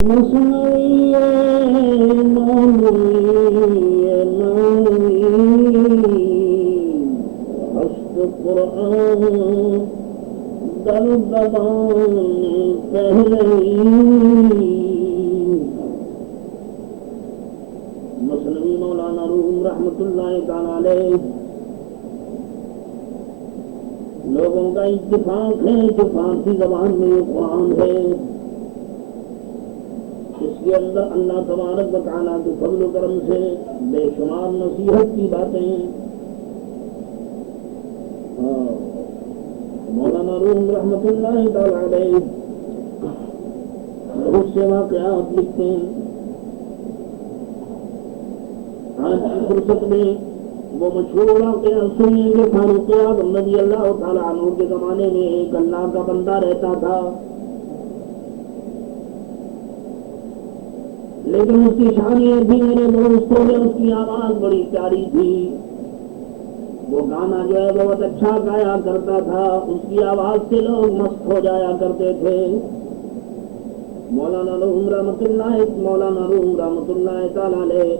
مصنوعی ہست قرآن در زبان پہلئی مصنوعی مولانا روم رحمۃ اللہ تعالی علیہ لوگوں کا اتفاق ہے کہ فارسی زبان میں یہ قرآن ہے. اس کے اندر اللہ تبارک و تعالیٰ کے فضل و کرم سے بے شمار نصیحت کی باتیں مولانا روم رحمۃ اللہ تعالی علیہ بہت سے واقعات لکھتے ہیں. آج کی فرصت میں وہ مشہور واقعہ سنیں گے. فاروق اعظم رضی اللہ تعالیٰ عنہ کے زمانے میں ایک اللہ کا بندہ رہتا تھا، لیکن اس کی شان یہ تھی میرے دوستوں میں اس کی آواز بڑی پیاری تھی. وہ گانا جو ہے بہت اچھا گایا کرتا تھا. اس کی آواز سے لوگ مست ہو جایا کرتے تھے. مولانا روم رحمۃ اللہ تعالی علیہ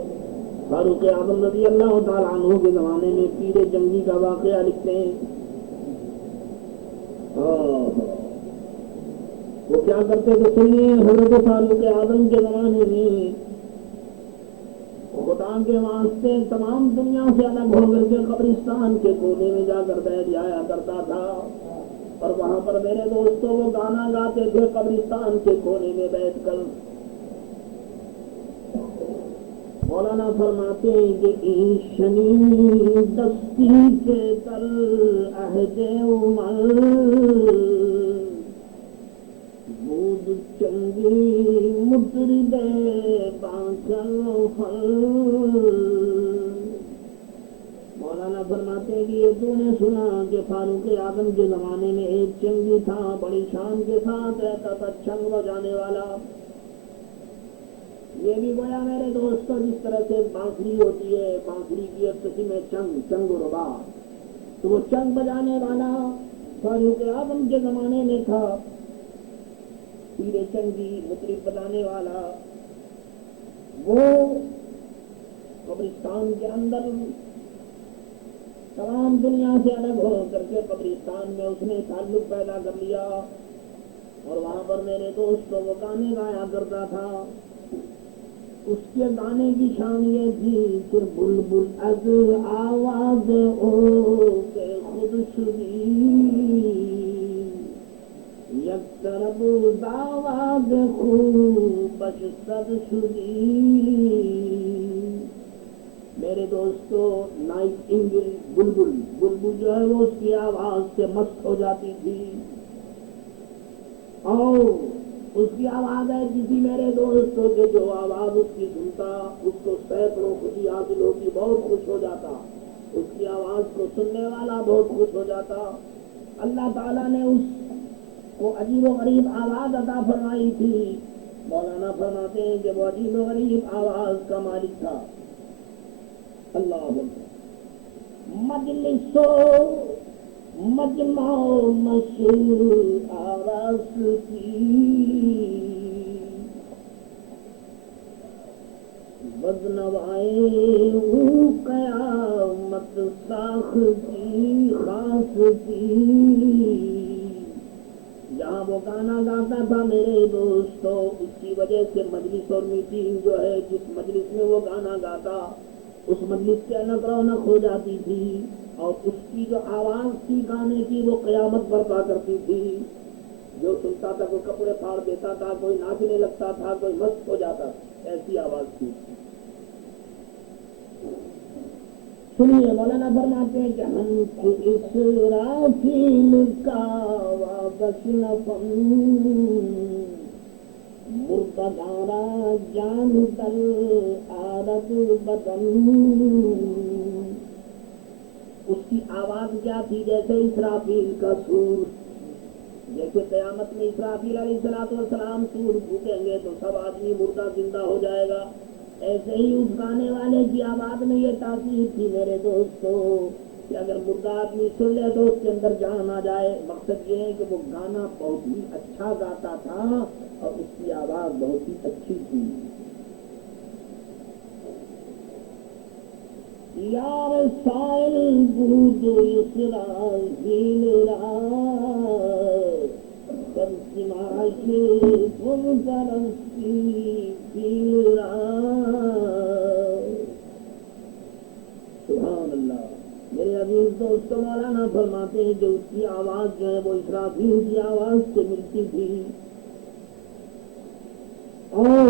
فاروق اعظم رضی اللہ تعالیٰ عنہ کے زمانے میں پیر جنگی کا واقعہ لکھتے ہیں. وہ کیا کرتے تھے سنیے. حضرت فاروق اعظم کے زمانے میں خدا کے واسطے تمام دنیا سے الگ ہو کر کے قبرستان کے کونے میں جا کر بیٹھ جایا کرتا تھا، اور وہاں پر میرے دوستوں وہ گانا گاتے تھے قبرستان کے کونے میں بیٹھ کر. مولانا فرماتے ہیں کہ ایشنی دستی کے کر عہد عمر بود چنگی مطرب باکر فل. مولانا فرماتے ہیں کہ یہ تو نے سنا کہ فاروق اعظم کے زمانے میں ایک چنگی تھا، بڑی شان کے ساتھ رہتا تھا، چنگ بجانے والا. یہ بھی گویا میرے دوستوں جس طرح سے بانسری ہوتی ہے، بانسری کی ایک قسم ہے چنگ و ربا، تو وہ چنگ بجانے والا فاروق اعظم کے زمانے میں تھا. پیرے چنگی مطرب بجانے والا وہ قبرستان کے اندر تمام دنیا سے الگ ہو کر کے قبرستان میں اس نے تعلق پیدا کر لیا، اور وہاں پر میرے دوستوں وہ گانے گایا کرتا تھا. اس کے گانے کی شان یہ تھی کہ بلبل از آواز او کے خود شدی یک طرف آواز خوبش صد شدی. میرے دوستو نائٹ انگل بلبل جو ہے وہ اس کی آواز سے مست ہو جاتی تھی، اور اس کی آواز ہے کسی میرے دوستوں کے جو آواز اس کی سنتا اس کو سینکڑوں خوشی حاصل ہوتی، بہت خوش ہو جاتا. اس کی آواز کو سننے والا بہت خوش ہو جاتا. اللہ تعالیٰ نے اس کو عجیب و غریب آواز عطا فرمائی تھی. مولانا فرماتے ہیں کہ وہ عجیب و غریب آواز کا مالک تھا. اللہ مجلسو مجمع مشہور آراس کی بزنوائے قیامت ساخ کی خاص کی. جہاں وہ گانا گاتا تھا میرے دوستو، اس کی وجہ سے مجلس اور میٹنگ جو ہے جس مجلس میں وہ گانا گاتا اس مجلس کے الگ رونق ہو جاتی تھی، اور اس کی جو آواز تھی گانے کی وہ قیامت برپا کرتی تھی. جو سنتا تھا کوئی کپڑے پھاڑ دیتا تھا، کوئی ناچنے لگتا تھا، کوئی مست ہو جاتا تھا. ایسی آواز تھی. سنیے مولانا فرماتے ہیں کہ ہم کو اسرافیل کا واپس نفم مرتدارا جان دل آرد بدن. اس کی آواز کیا تھی؟ جیسے اسرافیل کا سور. جیسے قیامت میں اسرافیل علیہ السلام سور پھونکیں گے تو سب آدمی مردہ زندہ ہو جائے گا، ایسے ہی اس گانے والے کی آواز میں یہ تاثیر تھی میرے دوستو کہ اگر مردہ آدمی سن لے تو اس کے اندر جان آ جائے. مقصد یہ ہے کہ وہ گانا بہت ہی اچھا گاتا تھا اور اس کی آواز بہت ہی اچھی تھی. یار سائل بود اسرائیل را سماش گل پرستی فیل را. سبحان اللہ. میرے عزیز دوست مولانا فرماتے ہیں کہ اس کی آواز جو ہے وہ اسرافیل کی آواز سے ملتی تھی. اور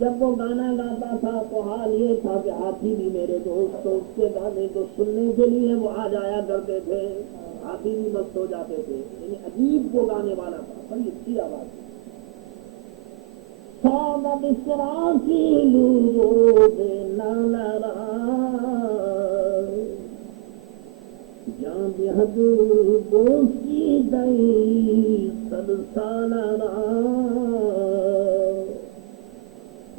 جب وہ گانا گاتا تھا تو حال یہ تھا کہ ہاتھی بھی میرے دوست اس کے گانے کو سننے کے لیے وہ آ جایا کرتے تھے. ہاتھی بھی مست ہو جاتے تھے. یعنی عجیب وہ گانے والا تھا, بڑی اچھی آواز تھی. سادہ اسرافیل روز نالرا جان بحد دوستی دئی صد سالرا.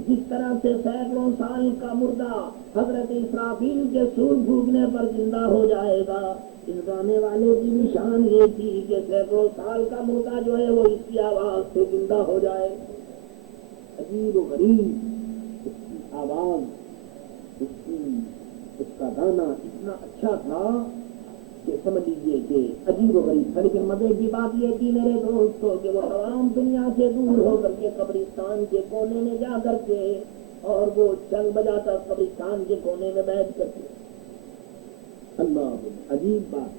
جس طرح سے سینکڑوں سال کا مردہ حضرت اسرافیل کے سور پھونکنے پر زندہ ہو جائے گا, اس گانے والے کی نشان یہ تھی کہ سینکڑوں سال کا مردہ جو ہے وہ اس کی آواز سے زندہ ہو جائے. عجیب و غریب اس کی آواز, اس کا گانا اتنا اچھا تھا کہ سمجھ لیجیے کہ عجیب و غریب تھا. لیکن مزے کی بات یہ تھی میرے دوستوں کہ وہ تمام دنیا سے دور ہو کر کے قبرستان کے کونے میں جا کر کے اور وہ چنگ بجاتا قبرستان کے کونے میں بیٹھ کر کے. اللہ, عجیب بات.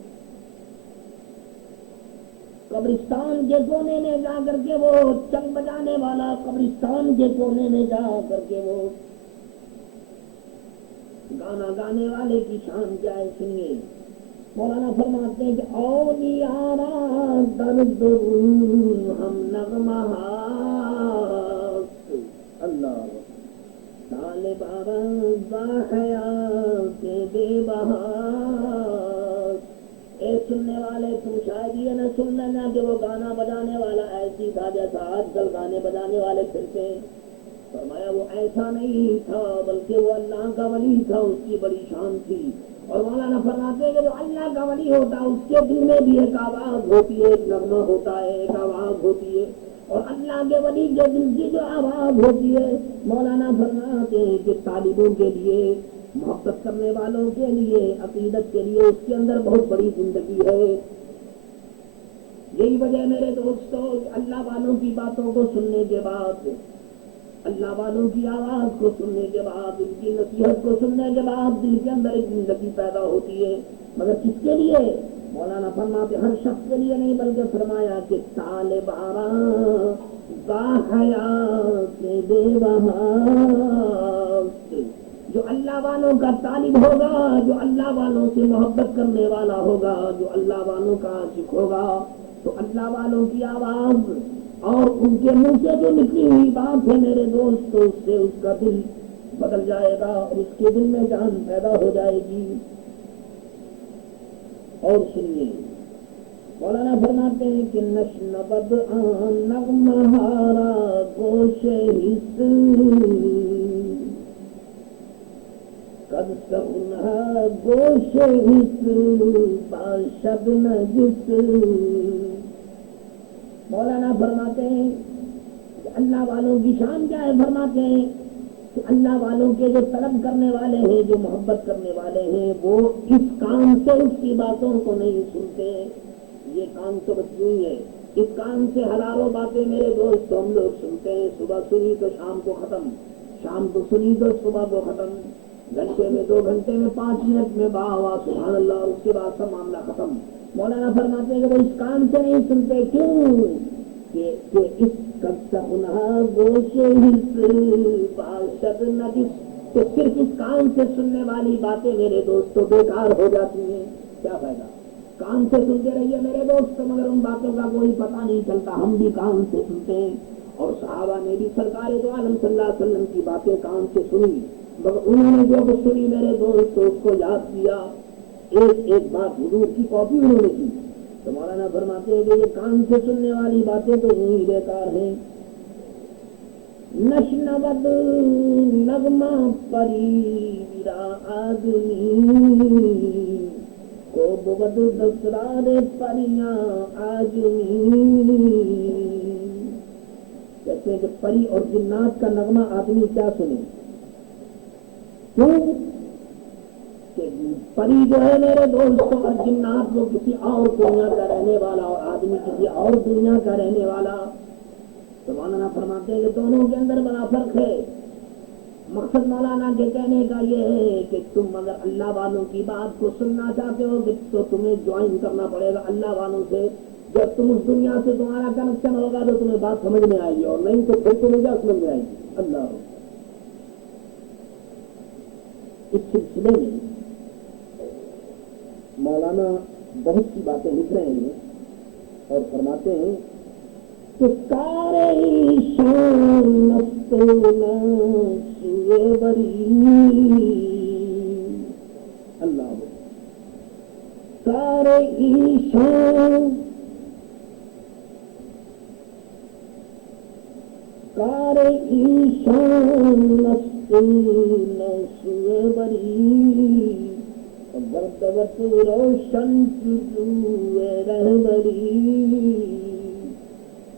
قبرستان کے کونے میں جا کر کے وہ چنگ بجانے والا, قبرستان کے کونے میں جا کر کے وہ گانا گانے والے کی شان کیا ہے سنیے. مولانا فرماتے ہیں کہ اولیاء درد ہم نغمہ اللہ طالب رضا حیات بے بہار. اے سننے والے تم شاید یہ نہ سن لینا کہ وہ گانا بجانے والا ایسی تھا جیسا آج کل گانے بجانے والے پھرتے. فرمایا وہ ایسا نہیں تھا بلکہ وہ اللہ کا ولی تھا, اس کی بڑی شان تھی. اور مولانا فرماتے ہیں کہ جو اللہ کا ولی ہوتا ہے اس کے دل میں بھی ایک آواز ہوتی ہے, ایک نغمہ ہوتا ہے, ایک آواز ہوتی ہے. اور اللہ کے ولی کے دل کی جو آواز ہوتی ہے مولانا فرماتے ہیں کہ طالبوں کے لیے, محبت کرنے والوں کے لیے, عقیدت کے لیے اس کے اندر بہت بڑی زندگی ہے. یہی وجہ میرے دوستوں اللہ والوں کی باتوں کو سننے کے بعد, اللہ والوں کی آواز کو سننے کے بعد, ان کی نصیحت کو سننے کے بعد دل کے اندر ایک زندگی پیدا ہوتی ہے. مگر کس کے لیے؟ مولانا فرماتے ہر شخص کے لیے نہیں بلکہ فرمایا کہ طالب با حیات بے بہار, جو اللہ والوں کا طالب ہوگا, جو اللہ والوں سے محبت کرنے والا ہوگا, جو اللہ والوں کا عاشق ہوگا, تو اللہ والوں کی آواز اور ان کے منہ سے جو نکلی ہوئی بات ہے میرے دوست, اس سے اس کا دل بدل جائے گا اور اس کے دل میں جان پیدا ہو جائے گی. اور سنیے مولانا فرماتے ہیں کہ نشنبد نغمہارا گوش حس قد سغنہ گوش حس باشد نجس. مولانا فرماتے ہیں کہ اللہ والوں کی شان کیا ہے. فرماتے ہیں کہ اللہ والوں کے جو طلب کرنے والے ہیں, جو محبت کرنے والے ہیں, وہ اس کان سے اس کی باتوں کو نہیں سنتے. یہ کان تو بس یوں ہی ہے, اس کان سے ہزاروں باتیں میرے دوست ہم لوگ سنتے ہیں. صبح سنی تو شام کو ختم, شام کو سنی تو صبح کو ختم, گھنٹے میں 2 گھنٹے میں 5 منٹ میں واہ سبحان اللہ, اس کے بعد سب معاملہ ختم. مولانا فرماتے ہیں کہ وہ اس کان سے نہیں سنتے. کیوں؟ کہ اس گوش باشد نجس, تو صرف اس کان سے سننے والی باتیں میرے دوستوں بیکار ہو جاتی ہیں. کیا فائدہ؟ کان سے سنتے رہیے میرے دوست مگر ان باتوں کا کوئی پتہ نہیں چلتا. ہم بھی کان سے سنتے ہیں اور صحابہ نے بھی سرکار دو عالم صلی اللہ علیہ وسلم کی باتیں کان سے سنی, مگر انہوں نے جو کچھ سنی میرے دوست اس کو یاد کیا. ایک بات حضور کی کاپی انہوں نے کی. تو مولانا فرماتے ہیں کہ یہ کان سے سننے والی باتیں تو یوں ہی بیکار ہیں. نشنود نغمہ پری میرا آدمی کو بغد دسرار پریاں آجمی. کہتے ہیں کہ پری اور جنات کا نغمہ آدمی کیا سنے؟ کیوں کہ پری جو ہے میرے دوستوں اور جنات وہ کسی اور دنیا کا رہنے والا اور آدمی کسی اور دنیا کا رہنے والا. تو مولانا فرماتے ہیں کہ دونوں کے اندر بڑا فرق ہے. مقصد مولانا کے کہنے کا یہ ہے کہ تم اگر اللہ والوں کی بات کو سننا چاہتے ہو تو تمہیں جوائن کرنا پڑے گا اللہ والوں سے. جب تم اس دنیا سے تمہارا کنیکشن ہوگا تو تمہیں بات سمجھ میں آئے گی اور نہیں تو پھر تمہیں کیا سمجھ میں آئے گی. اللہ اس سلسلے میں مولانا بہت سی باتیں لکھ رہے ہیں اور فرماتے ہیں کہ کارے شان مستولا سوئے بری. اللہ کارے ایشان کارے ایشان مستولا سوئے بری برتبت روشن چوئے رہبری.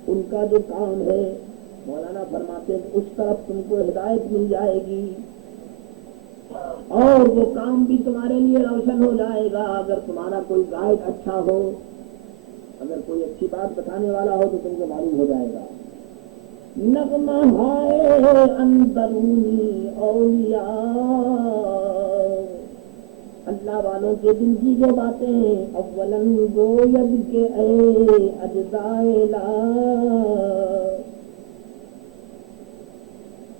ان کا جو کام ہے مولانا فرماتے ہیں اس طرف تم کو ہدایت مل جائے گی اور وہ کام بھی تمہارے لیے روشن ہو جائے گا. اگر تمہارا کوئی گائیڈ اچھا ہو, اگر کوئی اچھی بات بتانے والا ہو تو تم کو معلوم ہو جائے گا. نغمہ ہائے اندرونی اولیاء اللہ والوں کے دل کی جو باتیں ہیں اولن گوید کے اے اجزائے لا.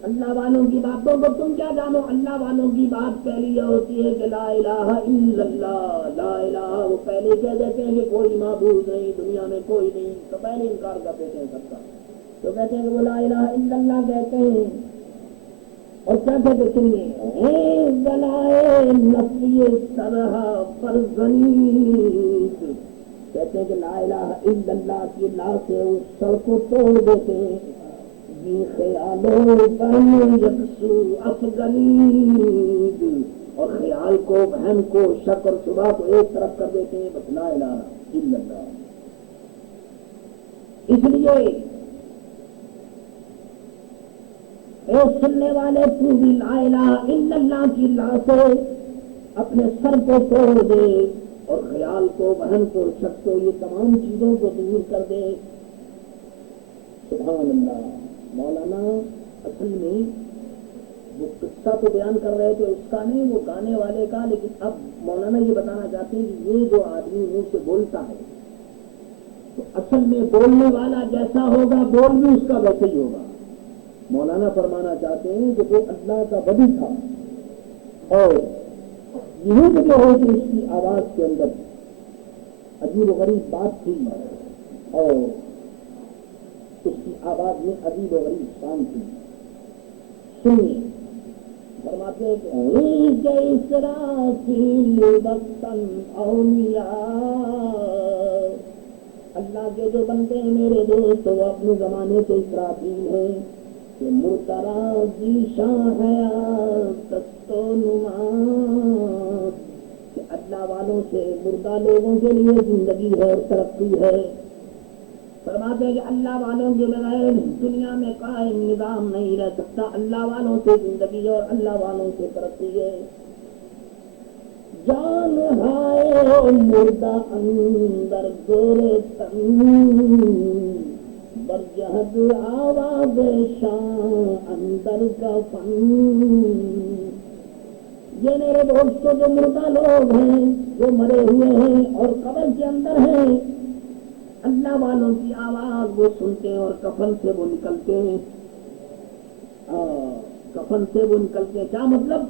اللہ والوں کی باتوں کو تم کیا جانو. اللہ والوں کی بات پہلی یہ ہوتی ہے کہ لا الہ الا اللہ. لا الہ وہ پہلے کہہ دیتے ہیں کہ کوئی معبود نہیں دنیا میں کوئی نہیں, تو پہلے انکار کر دیتے ہیں سب کا. تو کہتے ہیں کہ وہ لا الہ الا اللہ کہتے ہیں اور کیا کہتے سنیے بلائے نفی طرح فرزنید. کہتے ہیں کہ لا الہ الا اللہ کی لا سے اس سر کو توڑ دیتے ہیں. یہ خیالوں بہن یکسو افغنید اور خیال کو بہن کو شک اور شبہ کو ایک طرف کر دیتے ہیں. بس لا الہ الا اللہ. اس لیے اے سننے والے تو بھی لا الہ الا اللہ کی لا سے اپنے سر کو توڑ دے اور خیال کو بہن کو شک کو یہ تمام چیزوں کو دور کر دے. سبحان اللہ. مولانا اصل میں وہ قصہ تو بیان کر رہے تھے اس کا نہیں, وہ گانے والے کا, لیکن اب مولانا یہ بتانا چاہتے ہیں کہ یہ جو آدمی منہ سے بولتا ہے تو اصل میں بولنے والا جیسا ہوگا بول بھی اس کا ویسے ہی ہوگا. مولانا فرمانا چاہتے ہیں کہ وہ اللہ کا ولی تھا اور یہی جو ہے کہ اس کی آواز کے اندر عجیب و غریب بات تھی اور اس کی آواز میں عجیب و غریب شان تھی. سنیے فرماتے ہیں کہ اسرافیل وقتاً اولیاء. اللہ کے جو بندے ہیں میرے دوست وہ اپنے زمانے سے اسرافیل ہیں کہ مرترا ذیشاں حیات تستو نما. کہ اللہ والوں سے مردہ لوگوں کے لیے زندگی ہے اور ترقی ہے. فرماتے ہیں کہ اللہ والوں کے بغیر دنیا میں قائم نظام نہیں رہ سکتا. اللہ والوں سے زندگی ہے اور اللہ والوں سے ترقی ہے. جان ہائے مردہ اندر گورے تن برجہد آواز شان اندر کا فن. یہ میرے دوستوں جو مردہ لوگ ہیں جو مرے ہوئے ہیں اور قبر کے اندر ہیں اللہ والوں کی آواز وہ سنتے ہیں اور کفن سے وہ نکلتے ہیں. کفن سے وہ نکلتے ہیں کیا مطلب؟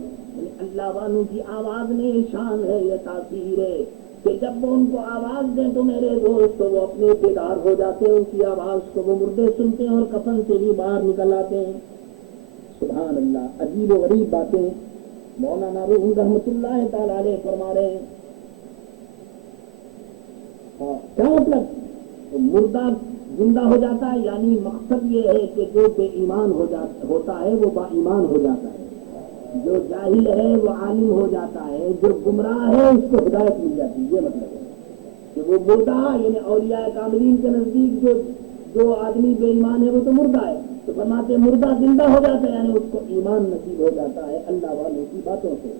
اللہ والوں کی آواز میں شان ہے, یہ تاثیر ہے کہ جب وہ ان کو آواز دیں تو میرے دوست وہ اپنے بیدار ہو جاتے ہیں. ان کی آواز کو وہ مردے سنتے ہیں اور کفن سے بھی باہر نکل آتے ہیں. سبحان اللہ. عجیب و غریب باتیں مولانا روح رحمۃ اللہ تعالی علیہ فرما رہے ہیں. کیا مطلب؟ مردہ زندہ ہو جاتا ہے, یعنی مقصد یہ ہے کہ جو بے ایمان ہوتا ہے وہ با ایمان ہو جاتا ہے. جو جاہل ہے وہ عالم ہو جاتا ہے، جو گمراہ ہے اس کو ہدایت مل جاتی ہے۔ یہ مطلب ہے کہ وہ مردہ یعنی اولیاء کاملین کے نزدیک جو آدمی بے ایمان ہے وہ تو مردہ ہے، تو فرماتے ہیں مردہ زندہ ہو جاتا ہے، یعنی اس کو ایمان نصیب ہو جاتا ہے اللہ والوں کی باتوں سے۔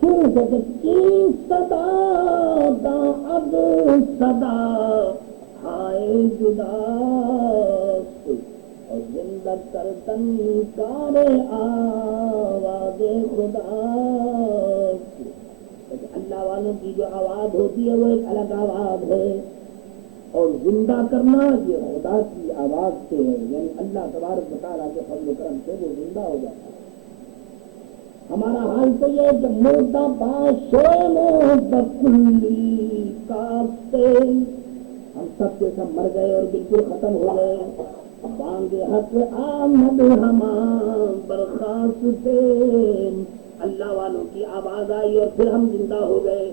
کی صدا اب صدا ہائے جدا اور زندہ کردن کار آواز خدا۔ اللہ والوں کی جو آواز ہوتی ہے وہ ایک الگ آواز ہے، اور زندہ کرنا یہ خدا کی آواز سے ہے، یعنی اللہ تبارک و تعالیٰ کے فضل و کرم سے وہ زندہ ہو جاتا ہے۔ ہمارا حال تو یہ کہ مردہ بکلی کاستے ہم سب کے سب مر گئے اور بالکل ختم ہو گئے۔ بانگ حق آمد ہماں برخاست سے، اللہ والوں کی آواز آئی اور پھر ہم زندہ ہو گئے۔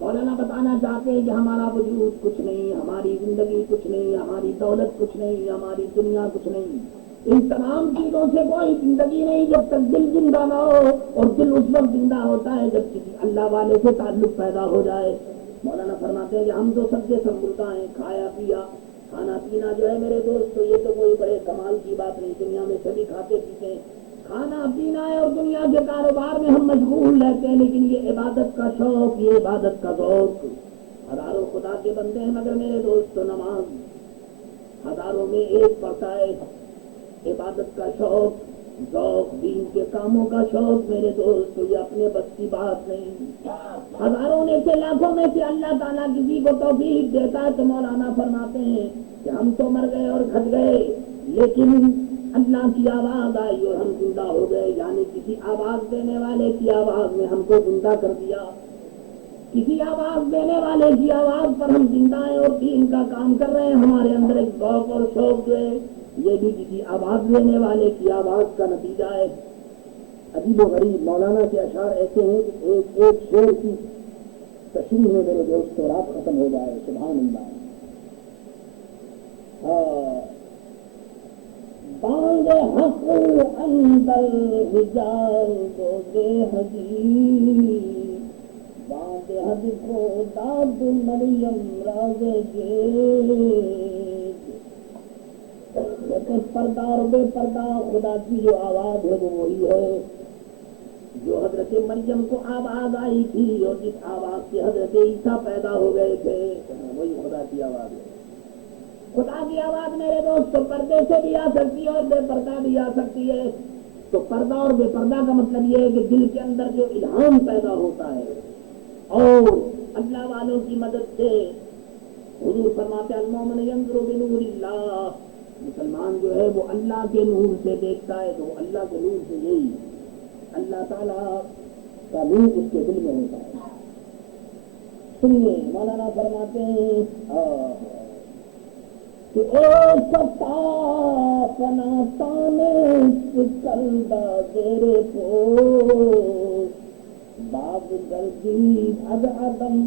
مولانا بتانا چاہتے ہیں کہ ہمارا وجود کچھ نہیں، ہماری زندگی کچھ نہیں، ہماری دولت کچھ نہیں، ہماری دنیا کچھ نہیں، ان تمام چیزوں سے کوئی زندگی نہیں جب تک دل زندہ نہ ہو، اور دل اس وقت زندہ ہوتا ہے جب کسی اللہ والے سے تعلق پیدا ہو جائے۔ مولانا فرماتے ہیں کہ ہم تو سب کے سب مردہ ہیں، کھایا پیا، کھانا پینا جو ہے میرے دوست تو یہ تو کوئی بڑے کمال کی بات نہیں، دنیا میں سبھی کھاتے پیتے ہیں، کھانا پینا ہے اور دنیا کے کاروبار میں ہم مشغول رہتے ہیں، لیکن یہ عبادت کا شوق، یہ عبادت کا ذوق، ہزاروں خدا کے بندے ہیں مگر میرے دوست تو نماز ہزاروں میں ایک پڑتا ہے۔ عبادت کا شوق، ذوق، دین کے کاموں کا شوق میرے دوست یہ اپنے بس کی بات نہیں۔ ہزاروں میں سے لاکھوں میں سے اللہ تعالیٰ کسی کو توفیق دیتا ہے تو مولانا فرماتے ہیں کہ ہم تو مر گئے اور گھٹ گئے، لیکن اللہ کی آواز آئی اور ہم زندہ ہو گئے، یعنی کسی آواز دینے والے کی آواز نے ہم کو زندہ کر دیا، کسی آواز دینے والے کی آواز پر ہم زندہ ہیں اور دین کا کام کر رہے ہیں۔ ہمارے اندر ایک ذوق اور شوق جو ہے یہ بھی کسی آواز دینے والے کی آواز کا نتیجہ ہے۔ عجیب و غریب مولانا کے اشعار ایسے ہیں کہ ایک شعر کی تشریح میں میرے دوست رات ختم ہو جائے، سبحان اللہ۔ بانگ حق اندر حجاب و بے حدی، بانگ حد کو داد مریم راز پردہ اور بے پردہ خدا کی جو آواز ہے وہ وہی ہے جو حضرت مریم کو آواز آئی تھی اور جس آواز سے حضرت عیسیٰ پیدا ہو گئے تھے، وہی خدا کی آواز ہے۔ خدا کی آواز میرے دوست تو پردے سے بھی آ سکتی ہے اور بے پردہ بھی آ سکتی ہے۔ تو پردہ اور بے پردہ کا مطلب یہ ہے کہ دل کے اندر جو الہام پیدا ہوتا ہے اور اللہ والوں کی مدد سے، حضور فرماتے ہیں المومن ینظر بنور اللہ، مسلمان جو ہے وہ اللہ کے نور سے دیکھتا ہے، تو اللہ کے نور سے یہی اللہ تعالیٰ کا نور اس کے دل میں ہوتا ہے۔ سنیے مولانا فرماتے ہیں کہ اے ستا فنا تانے کلدہ زیر پوش، باب گردی اد عدم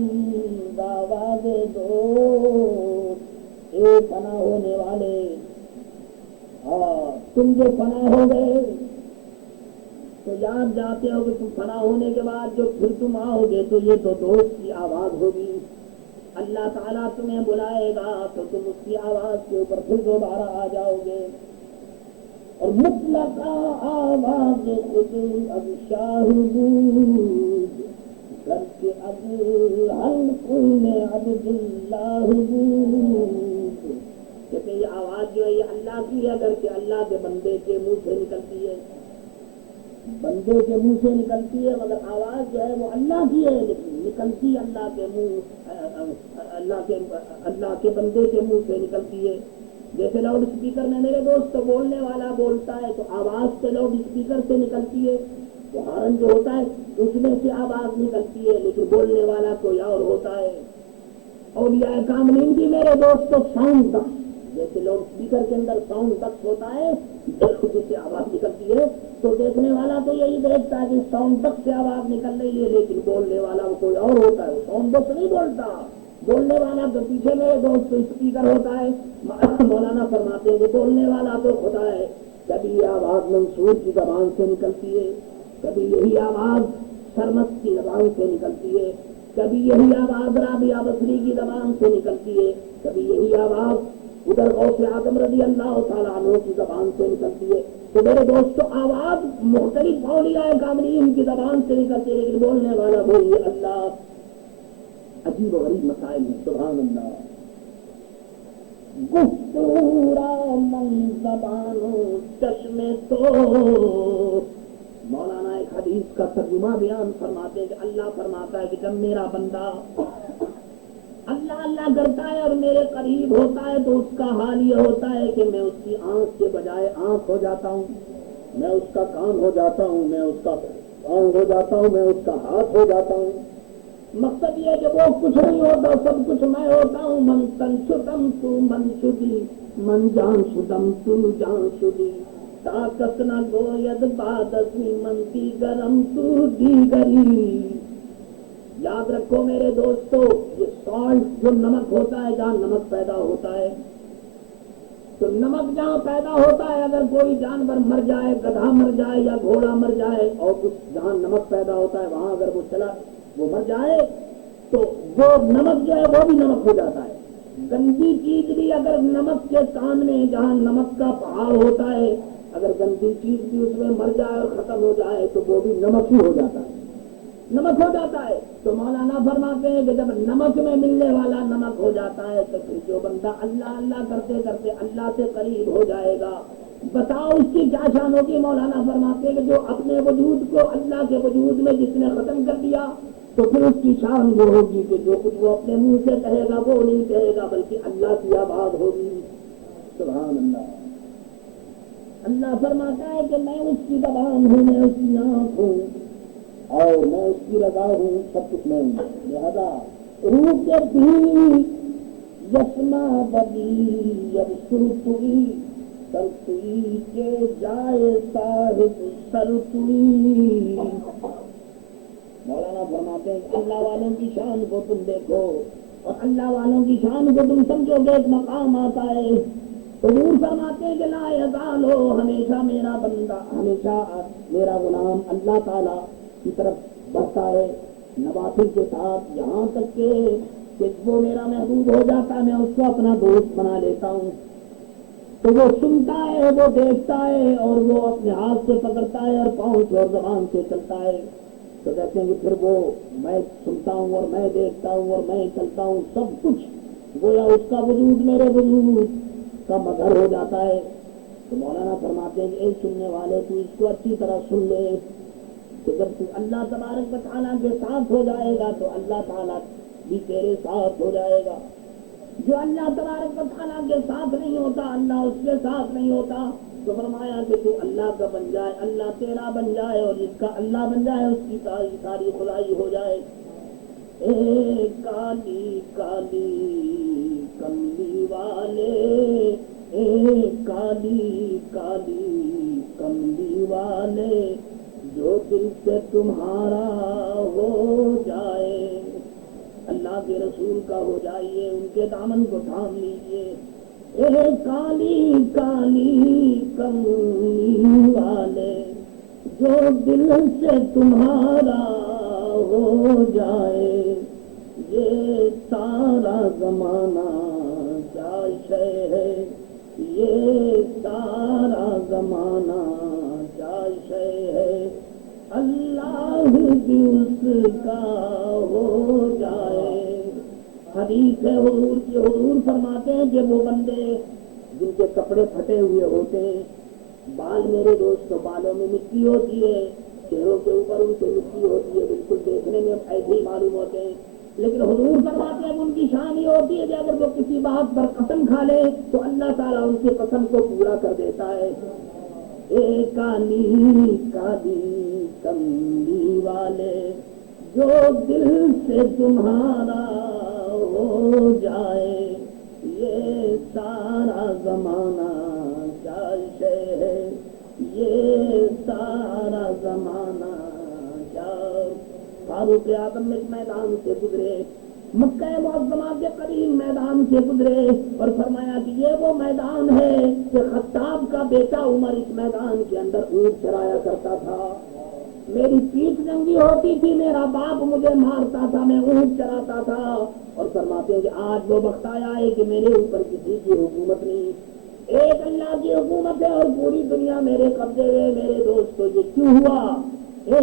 داواز دو، اے فنا ہونے والے، تم جو فنا ہو گئے تو یاد جاتے ہو کہ تم فنا ہونے کے بعد جو پھر تم آؤ گے تو یہ تو دوست کی آواز ہوگی، اللہ تعالیٰ تمہیں بلائے گا تو تم اس کی آواز کے اوپر پھر دوبارہ آ جاؤ گے، اور مطلق آواز خود اب شاہدود کر کے اب حلق میں عبداللہ حدود، کہتے یہ آواز جو ہے یہ اللہ کی ہے، اگر کہ اللہ کے بندے کے منہ سے نکلتی ہے، بندے کے منہ سے نکلتی ہے، مگر آواز جو ہے وہ اللہ کی ہے، لیکن نکلتی اللہ کے منہ، اللہ کے بندے کے منہ سے نکلتی ہے۔ جیسے لاؤڈ اسپیکر میں میرے دوست بولنے والا بولتا ہے تو آواز سے لاؤڈ اسپیکر سے نکلتی ہے، وہ ہارن جو ہوتا ہے اس میں سے آواز نکلتی ہے، لیکن بولنے والا کوئی اور ہوتا ہے۔ اولیاء کاملین بھی میرے دوست ساؤنڈ بخش، جیسے لاؤڈ اسپیکر کے اندر ساؤنڈ بخش ہوتا ہے جس سے آواز نکلتی ہے، تو دیکھنے والا تو یہی دیکھتا ہے کہ ساؤنڈ بخش سے آواز نکل رہی ہے، لیکن بولنے والا وہ کوئی اور ہوتا ہے، وہ ساؤنڈ بخش نہیں بولتا، بولنے والا تو پیچھے میرے دوست اسپیکر ہوتا ہے۔ مولانا فرماتے ہیں کہ بولنے والا تو خدا ہے، کبھی یہ آواز منصور کی زبان سے نکلتی ہے، کبھی یہی آواز سرمست کی زبان سے نکلتی ہے، کبھی یہی آواز رابعہ بصری کی زبان سے نکلتی ہے، کبھی یہی آواز ادھر غوث اعظم رضی اللہ تعالیٰ عنہ کی زبان سے نکلتی ہے۔ تو میرے دوستو آواز مختلف اولیاء کاملین کی زبان سے نکلتی ہے، لیکن بولنے والا وہی اللہ۔ عجیب و غریب مسائل ہیں، سبحان اللہ۔ گفتورا من زبانو چشمے تو، مولانا ایک حدیث کا ترجمہ بیان فرماتے ہیں کہ اللہ فرماتا ہے کہ جب میرا بندہ اللہ اللہ کرتا ہے اور میرے قریب ہوتا ہے تو اس کا حال یہ ہوتا ہے کہ میں اس کی آنکھ کے بجائے آنکھ ہو جاتا ہوں، میں اس کا کان ہو جاتا ہوں، میں اس کا پاؤں ہو جاتا ہوں، میں اس کا ہاتھ ہو جاتا ہوں۔ مقصد یہ ہے کہ وہ کچھ نہیں ہوتا، سب کچھ میں ہوتا ہوں۔ من تن شدم تو من شدی، من جان شدم تو جان شدی، طاقت نہ گوید بادسی من دیگرم تو دیگری۔ یاد رکھو میرے دوستو، یہ سالٹ جو نمک ہوتا ہے، جہاں نمک پیدا ہوتا ہے، تو نمک جہاں پیدا ہوتا ہے، اگر کوئی جانور مر جائے، گدھا مر جائے یا گھوڑا مر جائے، اور کچھ جہاں نمک پیدا ہوتا ہے وہاں اگر وہ مر جائے تو وہ نمک جو ہے وہ بھی نمک ہو جاتا ہے۔ گندی چیز بھی اگر نمک کے سامنے، جہاں نمک کا پہاڑ ہوتا ہے، اگر گندی چیز بھی اس میں مر جائے اور ختم ہو جائے تو وہ بھی نمک ہی ہو جاتا ہے، نمک ہو جاتا ہے۔ تو مولانا فرماتے ہیں کہ جب نمک میں ملنے والا نمک ہو جاتا ہے تو پھر جو بندہ اللہ اللہ کرتے کرتے اللہ سے قریب ہو جائے گا، بتاؤ اس کی کیا شان ہوگی۔ مولانا فرماتے ہیں کہ جو اپنے وجود کو اللہ کے وجود میں جس نے ختم کر دیا تو پھر اس کی شان وہ ہوگی کہ جو کچھ وہ اپنے منہ سے کہے گا وہ نہیں کہے گا بلکہ اللہ کی آواز ہوگی۔ سبحان اللہ۔ اللہ فرماتا ہے کہ میں اس کی زبان ہوں، میں اس کی آنکھ ہوں اور میں اس کی رضا ہوں، سب کچھ میں ہوں۔ لہذا روح کے بھی یسما بدی اب سرتوئی سرتوئی کے جائے صاحب سرتوئی۔ مولانا فرماتے ہیں کہ اللہ والوں کی شان کو تم دیکھو اور اللہ والوں کی شان کو تم سمجھو گے، ایک مقام آتا ہے۔ حضور فرماتے ہیں کہ لا یزال ہو، ہمیشہ میرا بندہ، ہمیشہ میرا غلام اللہ تعالیٰ کی طرف بڑھتا ہے نوافل کے ساتھ، یہاں تک کہ وہ میرا محبوب ہو جاتا ہے، میں اس کو اپنا دوست بنا لیتا ہوں۔ تو وہ سنتا ہے، وہ دیکھتا ہے اور وہ اپنے ہاتھ سے پکڑتا ہے اور پاؤں سے اور زبان سے چلتا ہے۔ تو کہتے ہیں کہ پھر وہ میں سنتا ہوں اور میں دیکھتا ہوں اور میں چلتا ہوں، سب کچھ گویا اس کا وجود میرے وجود کا مظہر ہو جاتا ہے۔ تو مولانا فرماتے ہیں کہ اے سننے والے، تو اس کو اچھی طرح سن لے کہ جب تو اللہ تبارک و تعالیٰ کے ساتھ ہو جائے گا تو اللہ تعالیٰ بھی تیرے ساتھ ہو جائے گا۔ جو اللہ تبارک و تعالیٰ کے ساتھ نہیں ہوتا، اللہ اس کے ساتھ نہیں ہوتا، تو فرمایا کہ تو اللہ کا بن جائے، اللہ تیرا بن جائے، اور جس کا اللہ بن جائے اس کی ساری خدائی ہو جائے۔ اے کالی کالی کملی والے، اے کالی کالی کملی والے، جو دل سے تمہارا ہو جائے، اللہ کے رسول کا ہو جائیے، ان کے دامن کو تھام لیجیے۔ اے کالی کالی کملی والے، جو دل سے تمہارا ہو جائے، یہ سارا زمانہ کیا شے ہے، یہ سارا زمانہ کیا شے ہے، اللہ بھی اس کا ہو جائے۔ حدیث ہے حضور کی، حضور فرماتے ہیں کہ وہ بندے جن کے کپڑے پھٹے ہوئے ہوتے ہیں، بال میرے دوستوں بالوں میں مٹی ہوتی ہے، چہروں کے اوپر ان سے مٹی ہوتی ہے، بالکل دیکھنے میں ایسے ہی معلوم ہوتے ہیں، لیکن حضور فرماتے ہیں کہ ان کی شان یہ ہوتی ہے کہ اگر وہ کسی بات پر قسم کھا لے تو اللہ تعالیٰ ان کی قسم کو پورا کر دیتا ہے۔ اے کالی کالی کملی والے، جو دل سے تمہارا ہو جائے، یہ سارا زمانہ کیا شے ہے، یہ سارا زمانہ کیا۔ فاروق اعظم ایک میدان سے گزرے، مکہ معظمہ کے قریب میدان سے گزرے اور فرمایا کہ یہ وہ میدان ہے کہ خطاب کا بیٹا عمر اس میدان کے اندر اونٹ چرایا کرتا تھا. میری پیٹھ ننگی ہوتی تھی, میرا باپ مجھے مارتا تھا, میں اونٹ چراتا تھا. اور فرماتے ہیں کہ آج وہ وقت آیا ہے کہ میرے اوپر کسی کی حکومت نہیں, ایک اللہ کی حکومت ہے اور پوری دنیا میرے قبضے میں. میرے دوستو یہ کیوں ہوا؟ اے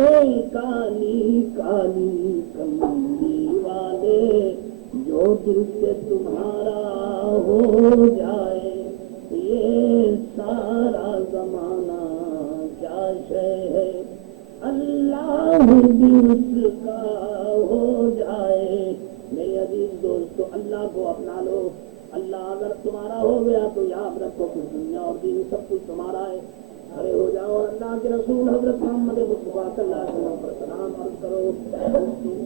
کالی کالی کملی والے جو دل سے تمہارا ہو جائے, یہ سارا زمانہ کیا شے ہے, اللہ بھی اس کا ہو جائے. میرے عزیز دوستو, اللہ کو اپنا لو. اللہ اگر تمہارا ہو گیا تو یاد رکھو کہ دنیا اور دین سب کچھ تمہارا ہے. کھڑے ہو جاؤ اور اللہ کے رسول حضرت محمد مصطفیٰ صلی اللہ علیہ وسلم پر سلام عرض کرو.